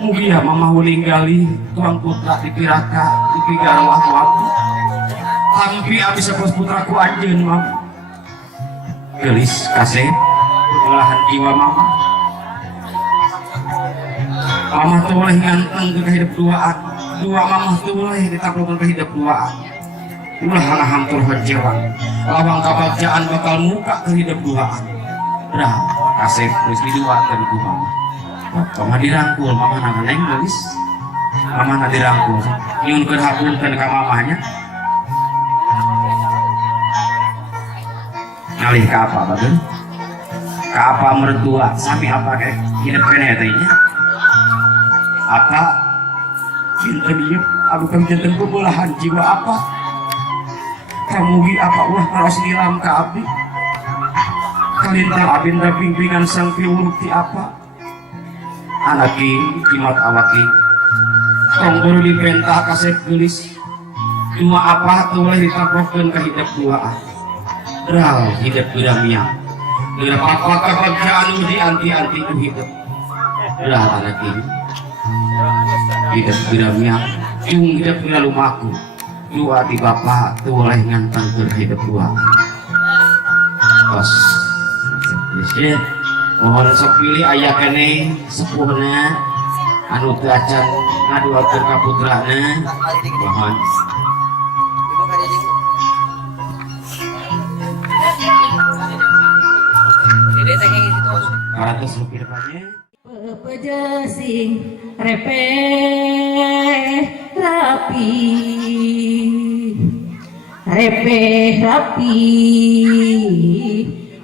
mugi ya mama ulinggali tuang putra dipiraka dipigarwah ku abdi hampi abdi sapeus putraku anjeun mam gelis kasih pengolahan jiwa mama tuh boleh nganteng ke hidup duaan dua mama tuh boleh ditaklukkan ke hidup duaan ulah hana hampur hajawan lawang kabagjaan bakal muka ke hidup duaan dah kasih terus diduakan ku mama mama dirangkul mama nana neng gelis mama nana dirangkul nyun kerhapunkan ke mamanya ngalih ke apa bagen ke apa mertua sami apa kayak hidup kene tanya apa cinta dia aku kan cinta kebelahan jiwa apa kamugi apa ulah maros nilam ke abdi kalintang abinda bimbingan sang piwuruk ti apa anaki jimat awaki tong baru dipentah kasih gelis dua apa tuh boleh ditaklukkan ke hidup duaan ral hidup bidamiang dengan apa kebagjaan di anti-anti ku hidup ral anaki hidup bidamiang cung hidup bida lumaku dua di bapak tuh boleh ngantang ke hidup duaan bos ya mohon sok pilih ayah kene sepuhna anu teu acan ngaduakeun ka putrana mohon atas lu depannya pepejesing repe rapi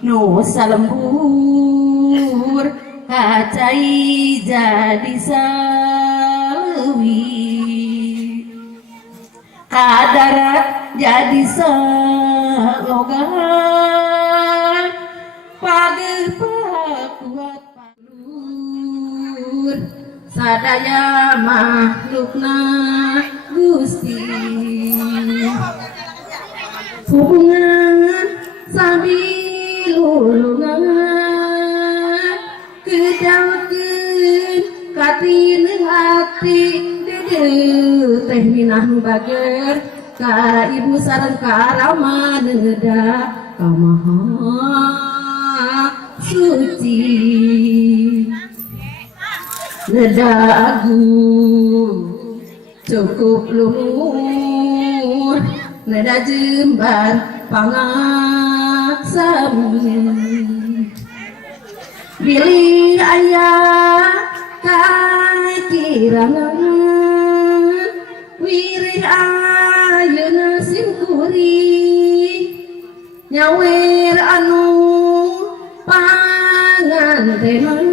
nusa lembur kacai jadi salewi kadarat jadi selogan pageh pakuat palur sadaya makhlukna Gusti hubungan sambil ulungan kedawakeun katineng ati dede teh minah nu bager ka ibu sareng ka rama neda ka maha suci neda agung cukup luhur neda jembar pangaksami bilih ayah kakirangan wirih ayeuna singkuri nyawer anu pangantenan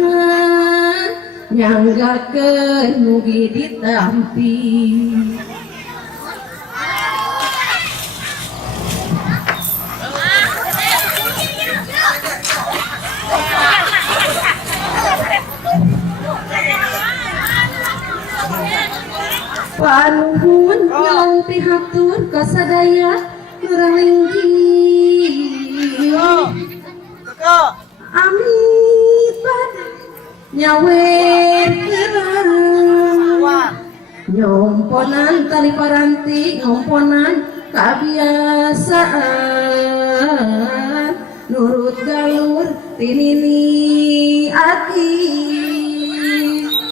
nyanggakeun mugi ditampi panuhun yang pihak tur kasadaya kurang linggi amit pada nyawer kerang nyomponan tali paranti ngomponan kebiasaan nurut galur tinini ati